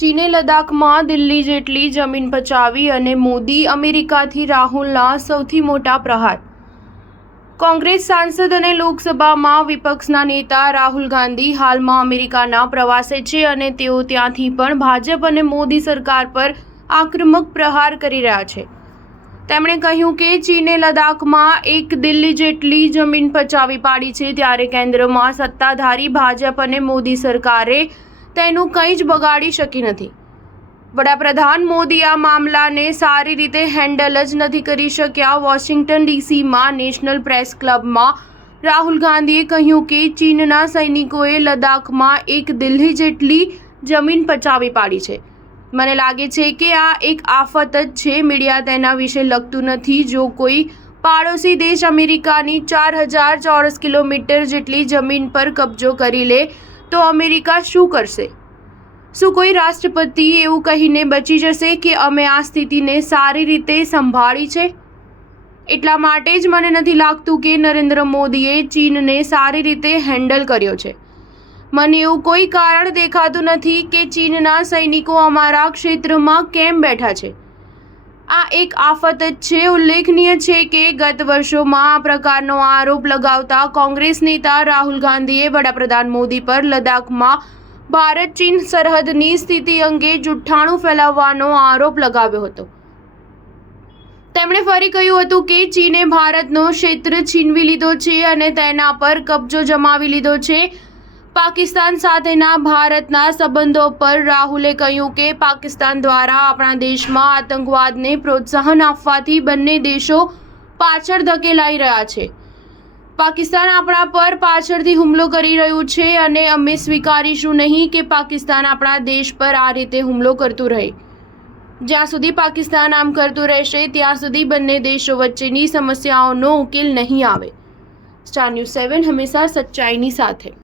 ચીને લદ્દાખમાં દિલ્હી જેટલી જમીન પચાવી અને મોદી અમેરિકાથી રાહુલના સૌથી મોટા પ્રહાર। કોંગ્રેસ સાંસદ અને લોકસભામાં વિપક્ષના નેતા રાહુલ ગાંધી હાલમાં અમેરિકાના પ્રવાસે છે અને તેઓ ત્યાંથી પણ ભાજપ અને મોદી સરકાર પર આક્રમક પ્રહાર કરી રહ્યા છે। તેમણે કહ્યું કે ચીને લદ્દાખમાં એક દિલ્હી જેટલી જમીન પચાવી પાડી છે, ત્યારે કેન્દ્રમાં સત્તાધારી ભાજપ અને મોદી સરકારે તેનું કંઈ જ બગાડી શકી નથી। વડાપ્રધાન મોદી આ મામલાને સારી રીતે હેન્ડલ જ નથી કરી શક્યા। વોશિંગ્ટન ડીસીમાં નેશનલ પ્રેસ ક્લબમાં રાહુલ ગાંધીએ કહ્યું કે ચીનના સૈનિકોએ લદ્દાખમાં એક દિલ્હી જેટલી જમીન પચાવી પાડી છે। મને લાગે છે કે આ એક આફત જ છે। મીડિયા તેના વિશે લખતું નથી। જો કોઈ પાડોશી દેશ અમેરિકાની 4000 ચોરસ કિલોમીટર જેટલી જમીન પર કબજો કરી લે તો અમેરિકા શું કરશે? શું કોઈ રાષ્ટ્રપતિ એવું કહીને બચી જશે કે અમે આ સ્થિતિને સારી રીતે સંભાળી છે? એટલા માટે જ મને નથી લાગતું કે નરેન્દ્ર મોદીએ ચીનને સારી રીતે હેન્ડલ કર્યો છે। મને એવું કોઈ કારણ દેખાતું નથી કે ચીનના સૈનિકો અમારા ક્ષેત્રમાં કેમ બેઠા છે। આ એક આફત જ છે। ઉલ્લેખનીય છે કે ગત વર્ષોમાં આ પ્રકારનો આરોપ લગાવતા કોંગ્રેસ નેતા રાહુલ ગાંધીએ વડાપ્રધાન મોદી પર લદ્દાખમાં ભારત ચીન સરહદની સ્થિતિ અંગે જુઠ્ઠાણું ફેલાવવાનો આરોપ લગાવ્યો હતો। તેમણે ફરી કહ્યું હતું કે ચીને ભારતનો ક્ષેત્ર છીનવી લીધો છે અને તેના પર કબજો જમાવી લીધો છે। પાકિસ્તાન સાથેના ભારતના સંબંધો પર રાહુલે કહ્યું કે પાકિસ્તાન દ્વારા આપણા દેશમાં આતંકવાદને પ્રોત્સાહન આપવાથી બંને દેશો પાછળ ધકેલાઈ રહ્યા છે। પાકિસ્તાન આપણા પર પાછળથી હુમલો કરી રહ્યું છે અને અમે સ્વીકારીશું નહીં કે પાકિસ્તાન આપણા દેશ પર આ રીતે હુમલો કરતું રહે। જ્યાં સુધી પાકિસ્તાન આમ કરતું રહેશે ત્યાં સુધી બંને દેશો વચ્ચેની સમસ્યાઓનો ઉકેલ નહીં આવે। સ્ટાર ન્યૂઝ 7 હંમેશા સચ્ચાઈની સાથે।